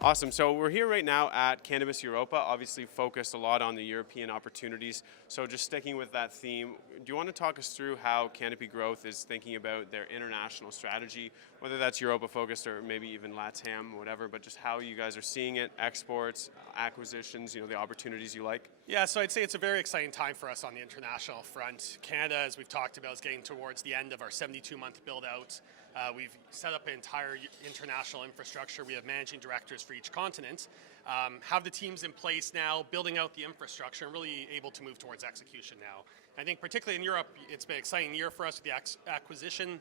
Awesome. So we're here right now at Cannabis Europa, obviously focused a lot on the European opportunities. So just sticking with that theme, do you want to talk us through how Canopy Growth is thinking about their international strategy, whether that's Europa focused or maybe even LATAM, whatever, but just how you guys are seeing it, exports, acquisitions, the opportunities you like? Yeah, so I'd say it's a very exciting time for us on the international front. Canada, as we've talked about, is getting towards the end of our 72-month build-out. We've set up an entire international infrastructure. We have managing directors for each continent. Have the teams in place now, building out the infrastructure, and really able to move towards execution now. I think particularly in Europe, it's been an exciting year for us with the acquisition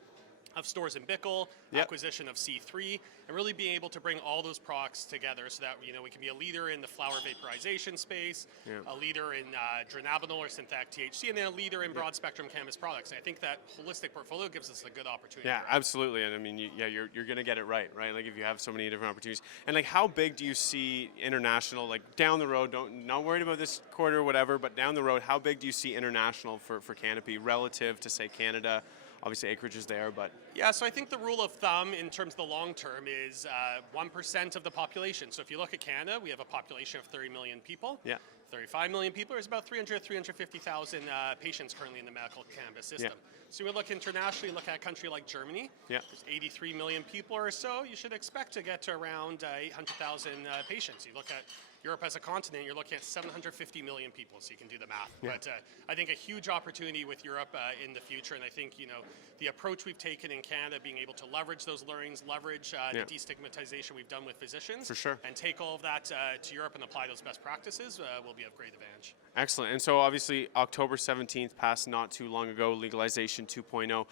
of stores in Bickle, acquisition of C3, and really being able to bring all those products together so that we can be a leader in the flower vaporization space, a leader in dronabinol or synthetic THC, and then a leader in broad spectrum cannabis products. And I think that holistic portfolio gives us a good opportunity. Yeah, absolutely. And I mean, you're going to get it right? Like if you have so many different opportunities. And like, how big do you see international, like down the road, not worried about this quarter or whatever, but down the road, how big do you see international for Canopy relative to, say, Canada? Obviously, acreage is there, but... Yeah, so I think the rule of thumb in terms of the long term is 1% of the population. So if you look at Canada, we have a population of 30 million people. Yeah. 35 million people. There's about 350,000 patients currently in the medical cannabis system. Yeah. So we look internationally, look at a country like Germany. Yeah. There's 83 million people or so. You should expect to get to around 800,000 patients. You look at Europe as a continent, you're looking at 750 million people, so you can do the math. Yeah. But I think a huge opportunity with Europe in the future, and I think the approach we've taken in Canada, being able to leverage those learnings, leverage the destigmatization we've done with physicians, For sure. and take all of that to Europe and apply those best practices will be of great advantage. Excellent. And so obviously October 17th passed not too long ago, legalization 2.0.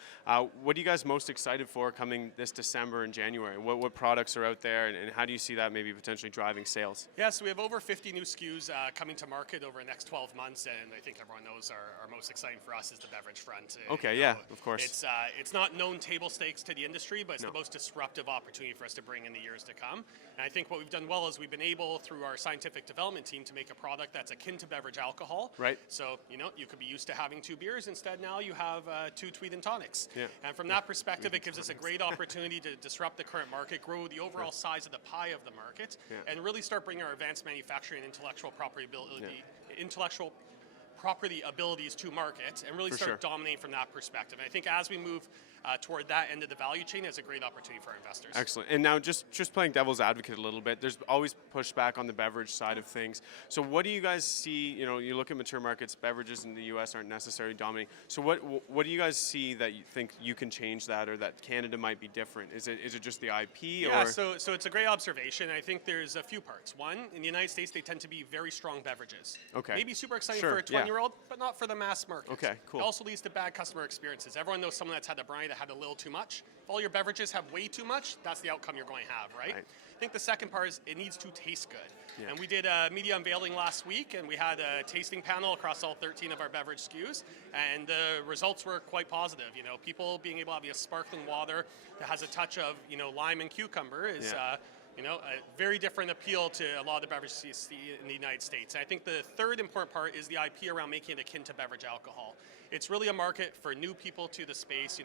What are you guys most excited for coming this December and January? What products are out there, and how do you see that maybe potentially driving sales? Yeah, so we have over 50 new SKUs coming to market over the next 12 months, and I think everyone knows our most exciting for us is the beverage front. Okay, yeah, of course. It's not known table stakes to the industry, but it's No. the most disruptive opportunity for us to bring in the years to come. And I think what we've done well is we've been able, through our scientific development team, to make a product that's akin to beverage alcohol. Right. So, you could be used to having 2 beers. Instead, now you have 2 Tweed and Tonics. Yeah. And from that perspective, it gives us a great opportunity to disrupt the current market, grow the overall size of the pie of the market, and really start bringing our advanced manufacturing and intellectual property abilities to market, and really For start sure. dominating from that perspective. And I think as we move toward that end of the value chain, it's a great opportunity for our investors. Excellent. And now just playing devil's advocate a little bit, there's always pushback on the beverage side of things. So what do you guys see, you look at mature markets, beverages in the US aren't necessarily dominating. So what do you guys see that you think you can change that, or that Canada might be different? Is it just the IP? Yeah, or? so it's a great observation. I think there's a few parts. One, in the United States, they tend to be very strong beverages. Okay. Maybe super exciting Sure, for a 20-year-old, but not for the mass market. Okay, cool. It also leads to bad customer experiences. Everyone knows someone that's had a brownie that had a little too much. If all your beverages have way too much, that's the outcome you're going to have, right? I think the second part is it needs to taste good. Yeah. And we did a media unveiling last week, and we had a tasting panel across all 13 of our beverage SKUs, and the results were quite positive. People being able to have a sparkling water that has a touch of, lime and cucumber is a very different appeal to a lot of the beverages you see in the United States. And I think the third important part is the IP around making it akin to beverage alcohol. It's really a market for new people to the space.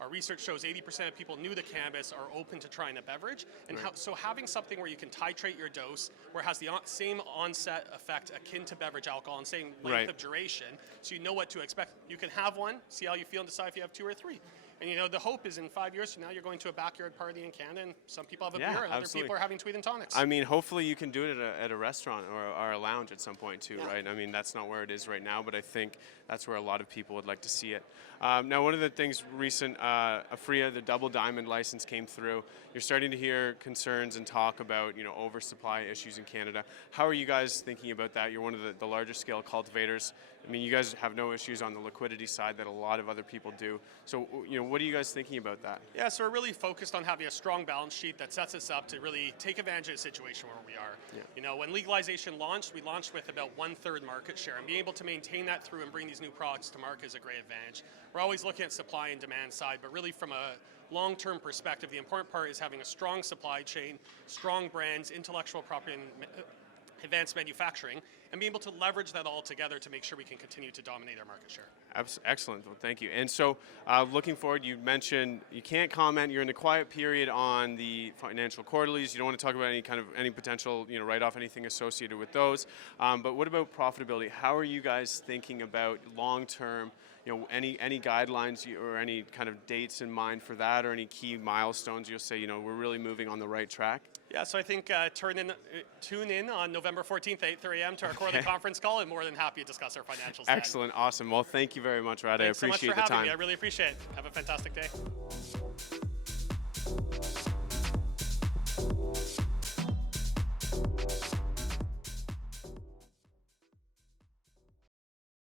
Our research shows 80% of people new to cannabis are open to trying a beverage. And so having something where you can titrate your dose, where it has the same onset effect akin to beverage alcohol and same length of duration, so you know what to expect. You can have one, see how you feel, and decide if you have 2 or 3. And the hope is in 5 years from now, you're going to a backyard party in Canada, and some people have a beer, and other people are having Tweed and Tonics. I mean, hopefully you can do it at a restaurant or a lounge at some point too, right? I mean, that's not where it is right now, but I think that's where a lot of people would like to see it. Now, one of the things recent, Afria, the Double Diamond license came through. You're starting to hear concerns and talk about, oversupply issues in Canada. How are you guys thinking about that? You're one of the largest scale cultivators. I mean, you guys have no issues on the liquidity side that a lot of other people do. So, what are you guys thinking about that? Yeah, so we're really focused on having a strong balance sheet that sets us up to really take advantage of the situation where we are. Yeah. When legalization launched, we launched with about 1/3 market share, and being able to maintain that through and bring these new products to market is a great advantage. We're always looking at supply and demand side, but really from a long-term perspective, the important part is having a strong supply chain, strong brands, intellectual property, advanced manufacturing, and be able to leverage that all together to make sure we can continue to dominate our market share. Excellent. Well, thank you. And so, looking forward, you mentioned you can't comment. You're in a quiet period on the financial quarterlies. You don't want to talk about any potential, write-off, anything associated with those. But what about profitability? How are you guys thinking about long-term? Any guidelines or any kind of dates in mind for that, or any key milestones you'll say, we're really moving on the right track? Yeah, so I think tune in on November 14th, 8:30 a.m. to our quarterly conference call, and more than happy to discuss our financials then. Excellent, awesome. Well, thank you very much, Rade. Thanks I appreciate so much for the time. having me. I really appreciate it. Have a fantastic day.